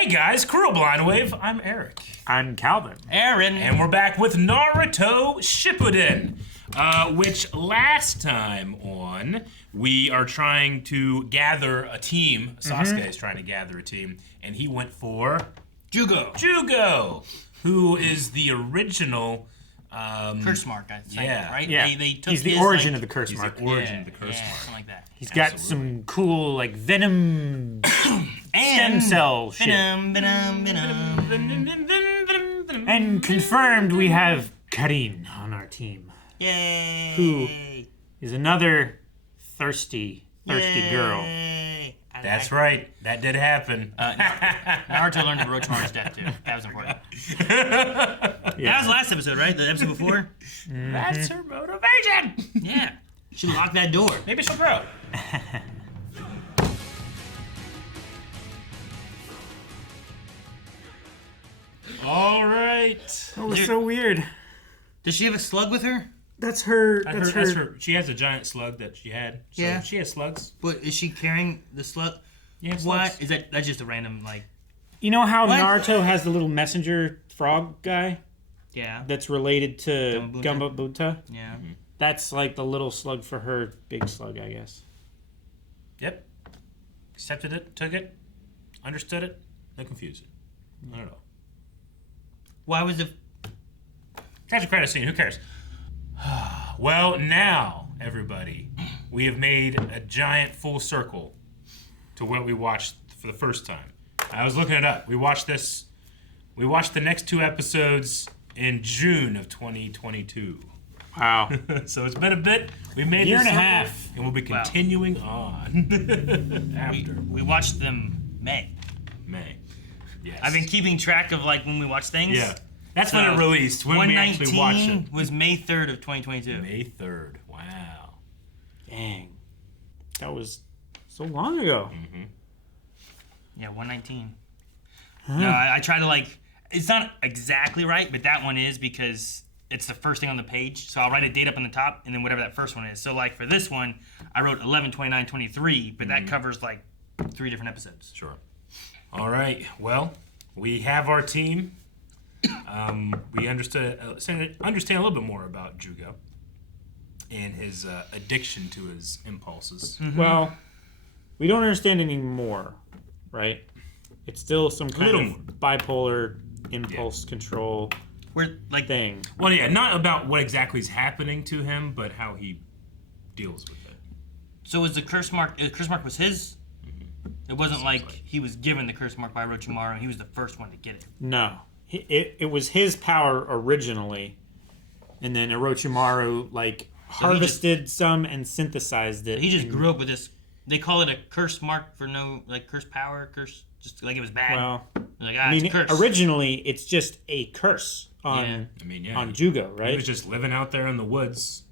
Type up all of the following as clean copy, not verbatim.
Hey guys, Cruel Blind Wave. I'm Eric. I'm Calvin. Aaron. And we're back with Naruto Shippuden, which last time on, we are trying to gather a team. Sasuke is trying to gather a team, and he went for Jugo, who is the original curse mark, I think, right? Yeah. They took He's the origin of the curse mark. The origin of the curse mark. Something like that. He's got some cool, like, venom stem cell shit. Venom. And confirmed we have Karin on our team, Yay. who is another thirsty girl. That's right. That did happen. Naruto learned Orochimaru's death, too. That was important. That was the last episode, right? The episode before? That's her motivation. Yeah. She locked that door. Maybe she'll grow. All right. That was so weird. Does she have a slug with her? That's her. That's her. She has a giant slug that she had. So Yeah. she has slugs. But is she carrying the slug? Yeah, What? slugs. That's just a random, like... You know how What? Naruto has the little messenger frog guy Yeah. that's related to Gumbo Gumbo? Yeah. That's like the little slug for her big slug, I guess. Yep. Accepted it, took it, understood it, no confusion. Not at all. Why was it... Catch a credit scene, who cares? Well, now, everybody, we have made a giant full circle to what we watched for the first time. I was looking it up. We watched the next two episodes in June of 2022. Wow. So it's been a bit. We made Year this and a circle, half. and we'll be continuing on after We watched them May. May. Yes. I've been keeping track of, like, when we watch things. Yeah. That's when it released, when we actually watched it. was May 3rd of 2022. May 3rd. Wow. Dang. That was so long ago. Yeah, 119. No, I try to, like... It's not exactly right, but that one is because it's the first thing on the page. So I'll write a date up on the top and then whatever that first one is. So, like, for this one, I wrote 11/29/23, but that covers, like, 3 different episodes. Sure. All right. Well, we have our team. We understand a little bit more about Jugo and his addiction to his impulses. Well, we don't understand anymore, right? It's still some kind little of more. bipolar impulse control We're, like... thing. Well, yeah, not about what exactly is happening to him, but how he deals with it. So was the curse mark... The curse mark was his? It wasn't like he was given the curse mark by Orochimaru and he was the first one to get it. No. It was his power originally, and then Orochimaru, like, harvested some and synthesized it. He just grew up with this... They call it a curse mark for no... Like, curse power, curse... Just like it was bad. Well, Like, I mean, it's a curse. originally, it's just a curse on on Jugo, right? He was just living out there in the woods.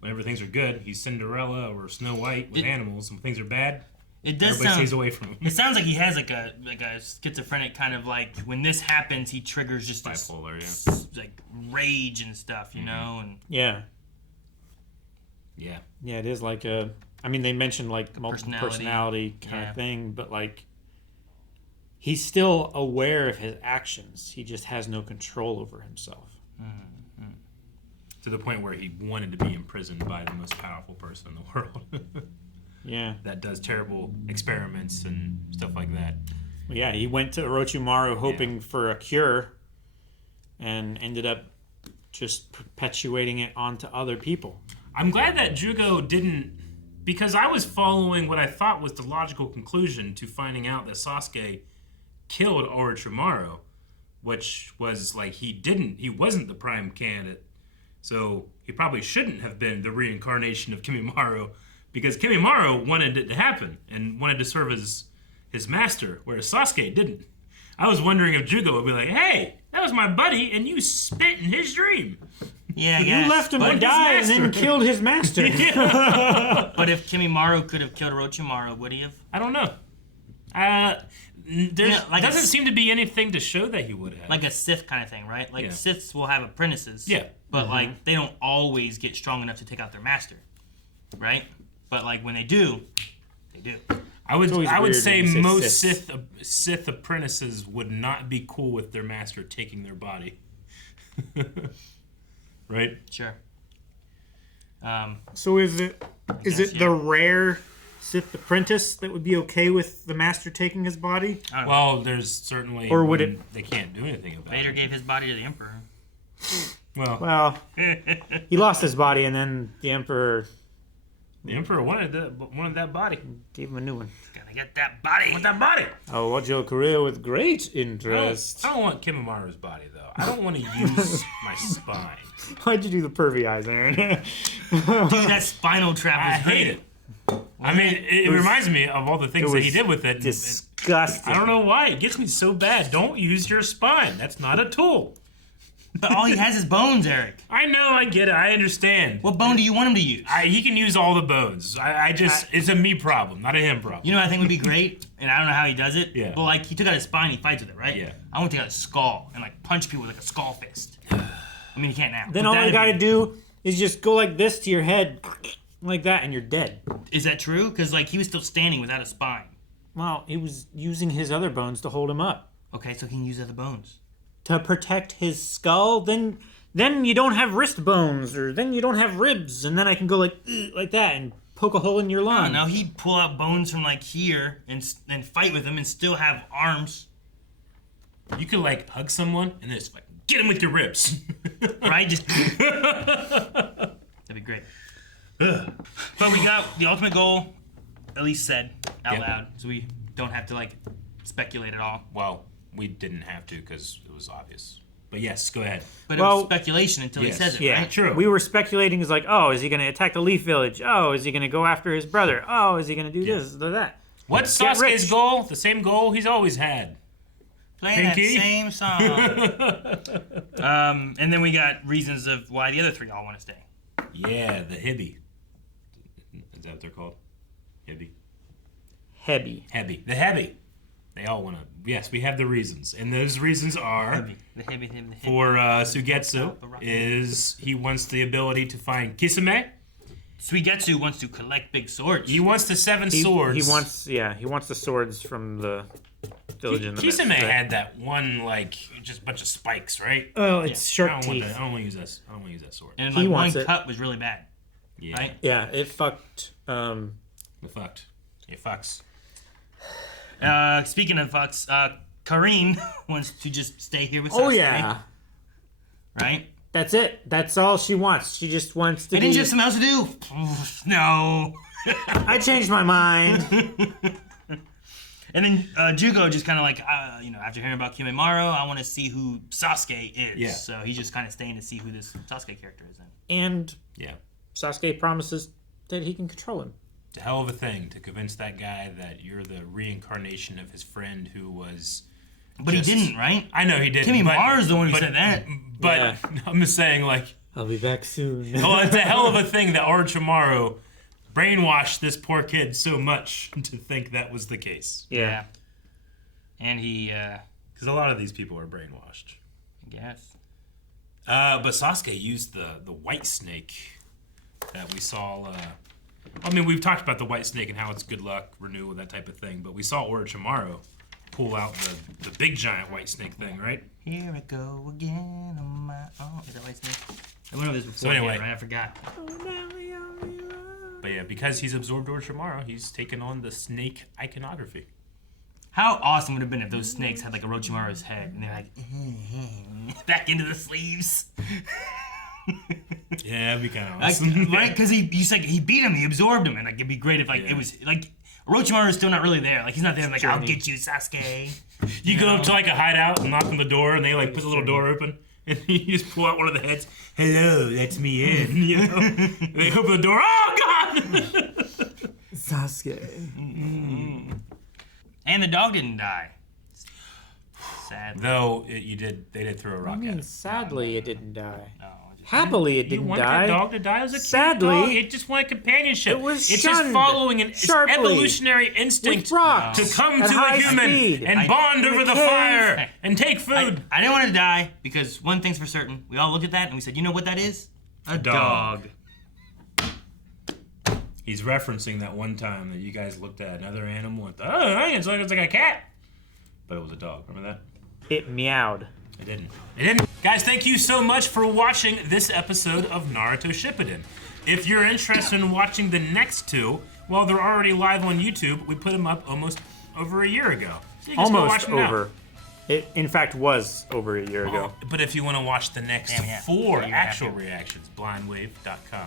Whenever things are good, he's Cinderella or Snow White with animals. When things are bad, It does everybody sound... stays away from him. It sounds like he has like a schizophrenic kind of like when this happens he triggers just this, Bipolar, yeah. like rage and stuff, you know, and Yeah. Yeah. Yeah, it is like a... I mean, they mentioned, like, multiple personality kind of thing, but, like, he's still aware of his actions. He just has no control over himself. To the point where he wanted to be imprisoned by the most powerful person in the world. Yeah. That does terrible experiments and stuff like that. Well, yeah, he went to Orochimaru hoping for a cure and ended up just perpetuating it onto other people. I'm glad that Jugo didn't... Because I was following what I thought was the logical conclusion to finding out that Sasuke killed Orochimaru, which was like he wasn't the prime candidate, so he probably shouldn't have been the reincarnation of Kimimaro, because Kimimaro wanted it to happen and wanted to serve as his master, whereas Sasuke didn't. I was wondering if Jugo would be like, hey, that was my buddy and you spit in his dream. yeah, You left him to die and then killed his master. But if Kimimaro could have killed Orochimaru, would he have? I don't know. Doesn't seem to be anything to show that he would have. Like a Sith kind of thing, right? Like Siths will have apprentices. Yeah. But like they don't always get strong enough to take out their master, right? But like when they do, they do. I would say most Sith. Sith apprentices would not be cool with their master taking their body. Right? Sure. So is it the rare Sith apprentice that would be okay with the master taking his body? Well, there's certainly... Or would it... They can't do anything about Vader it. gave his body to the Emperor. Well, he lost his body, and then the Emperor wanted that body. gave him a new one. Gotta get that body. Want that body? I'll watch your career with great interest. I don't want Kimimaro's body, though. I don't want to use my spine. Why'd you do the pervy eyes, Aaron? Dude, that spinal trap I was great. hate it. I mean, it reminds me of all the things that he did with it. Disgusting. I don't know why. It gets me so bad. Don't use your spine. That's not a tool. But all he has is bones, Eric. I know. I get it. I understand. What bone do you want him to use? He can use all the bones. It's a me problem, not a him problem. You know what I think would be great? And I don't know how he does it. Yeah. But like, he took out his spine, he fights with it, right? Yeah. I want to take out his skull and like punch people with like a skull fist. I mean, you can't now. Then But all you that'd gotta be- do is just go like this to your head, like that, and you're dead. Is that true? Because like, he was still standing without a spine. Well, he was using his other bones to hold him up. Okay, so he can use other bones. To protect his skull, then you don't have wrist bones, or then you don't have ribs, and then I can go like that and poke a hole in your lung. No, he'd pull out bones from like here and fight with them and still have arms, You could like hug someone and then just like get him with your ribs. right? Just that'd be great. But we got the ultimate goal, at least said out Yep. loud, so we don't have to like speculate at all. Well, we didn't have to because it was obvious. But yes, go ahead. But it Well, was speculation until yes. he says it, Yeah, right? True. We were speculating, is like, oh, is he going to attack the Leaf Village? Oh, is he going to go after his brother? Oh, is he going to do this, or that? What's Get Sasuke's rich. goal? The same goal he's always had. Play that Pinky? same song. And then we got reasons of why the other three all want to stay. Yeah, the Hebi. Is that what they're called? Hebi. Hebi. Hebi. The Hebi. They all want to. Yes, we have the reasons, and those reasons are The heavy. for Sugetsu is he wants the ability to find Kisame. Suigetsu wants to collect big swords. He wants the seven He swords. wants the swords from the village in the mist, Kisame right? had that one like just a bunch of spikes, right? Oh, it's I sharp don't want teeth. that. I don't want to use this. I don't want to use that sword. and He like one wants it. cut was really bad, Yeah, right? Yeah, it fucked. it fucked. It fucks. Speaking of fucks, Karine wants to just stay here with Sasuke. Oh yeah, Right? that's it. That's all she wants. She just wants to. They didn't you have something else to do? No. I changed my mind. And then Jugo just kind of like, after hearing about Kimimaro, I want to see who Sasuke is. Yeah. So he's just kind of staying to see who this Sasuke character is then. And Yeah. Sasuke promises that he can control him. It's a hell of a thing to convince that guy that you're the reincarnation of his friend who was. But just- he didn't, right? I know he didn't. Kimimaro the one who said that. But Yeah. I'm just saying, like, I'll be back soon. well, it's a hell of a thing that Orochimaru brainwashed this poor kid so much to think that was the case. Yeah. And he, Because a lot of these people are brainwashed. I guess. But Sasuke used the white snake that we saw. I mean, we've talked about the white snake and how it's good luck, renewal, that type of thing. But we saw Orochimaru pull out the big giant white snake thing, right? Here I go again on my own. Is that White Snake? I went over this before, So anyway. right? I forgot. But yeah, because he's absorbed Orochimaru, he's taken on the snake iconography. How awesome would it have been if those snakes had like Orochimaru's head and they're like back into the sleeves, Yeah, that'd be kind of like, awesome. right? Because he's like he beat him, he absorbed him, and like it'd be great if like Yeah. it was like Orochimaru is still not really there. Like he's not there. Like I'll Journey. get you, Sasuke. You go up to like a hideout and knock on the door, and they like put the little door open, and you just pull out one of the heads. Hello, that's me in. You know, and they open the door. Oh God! Sasuke. And the dog didn't die. Sad. Though they did throw a rock I at mean, it. sadly, it didn't die. No, just- Happily, it You didn't wanted die. that dog to die as a cute Sadly, dog. It just wanted companionship. it was it's just shunned following an sharply evolutionary instinct with rocks to come at to high a human speed. and bond In over a the cave. fire and take food. I didn't want it to die because one thing's for certain. We all looked at that and we said, you know what that is? A dog. He's referencing that one time that you guys looked at another animal and thought, oh, it's like a cat. But it was a dog. Remember that? It meowed. It didn't. It didn't. Guys, thank you so much for watching this episode of Naruto Shippuden. If you're interested in watching the next two, well, they're already live on YouTube. We put them up almost over a year ago. So you can go watch Almost them over. now. It, in fact, was over a year ago. But if you want to watch the next Damn, yeah. four Yeah, actual happy. reactions, blindwave.com.